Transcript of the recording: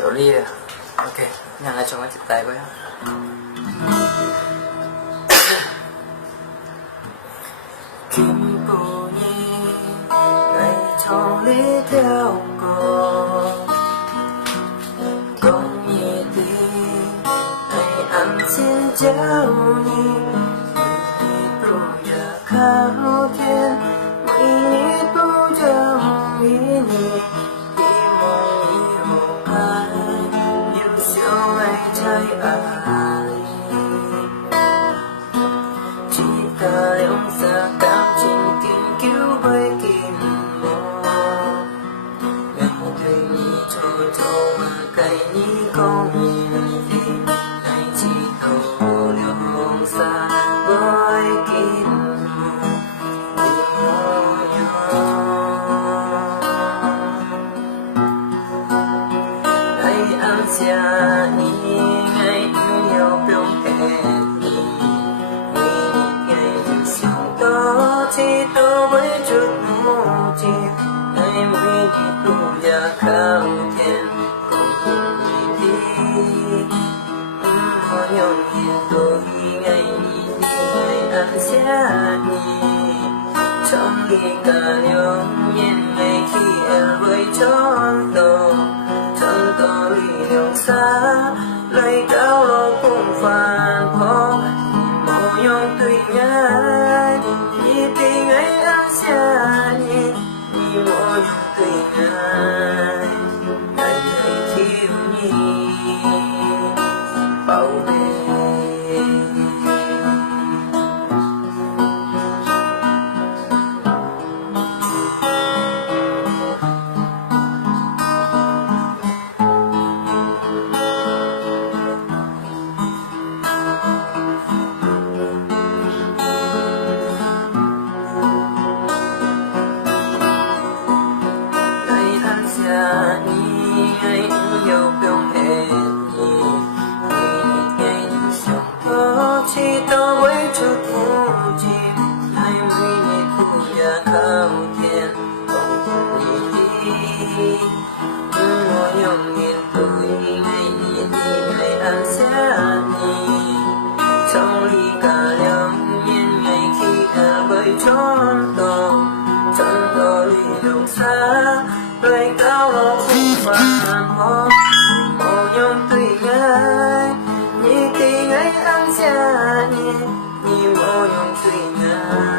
Sorry à. Ok, nhận lại cho mấy chụp tay với á. Kim bù nhi ngày trong lý theo cô con nhị tí ngày ăn xin cháu nhi bù giờ khao thiên mỹ bù giờ mỹ nhi đi mong yêu ai yêu siêu ai trái ai chỉ ta ông xa cảm trình tìm cứu với kim mô ngày thầy nhị cho mà cây nhị con đi ngày chỉ thầu liều hồng xa với kim ngày ăn xa nhị ngày yêu biểu hẹn chỉ tôi với chút mù chi ngày mới đi tu gia khao thiên không đi mỗi nhon hiền tôi ngày đi ngày ăn xa đi trong đi cả nhóm nhiên ngày khi em với chốn đầu trong tôi đường xa lấy cao lô cũng phản phong mỗi nhon tùy ngay tình ấy ăn xa nhìn nhìn mỗi tình ai ngày ngày thiếu nhi bảo vệ ngày yêu biểu hẹn ngày những sóng gió chỉ tao với chút vô chi hai mươi ngày thu nhà khao thiên không đi mỗi nhom nghiền tôi ngày nhìn ngày ăn xa đi trong ly cả nhóm nhiên ngày khi ta với chốn đầu trong đó ly đường xa lời cao lộ cũng phản hồi màu nhung tùy ngay như khi ngày ăn xa nhỉ như màu nhung tùy ngay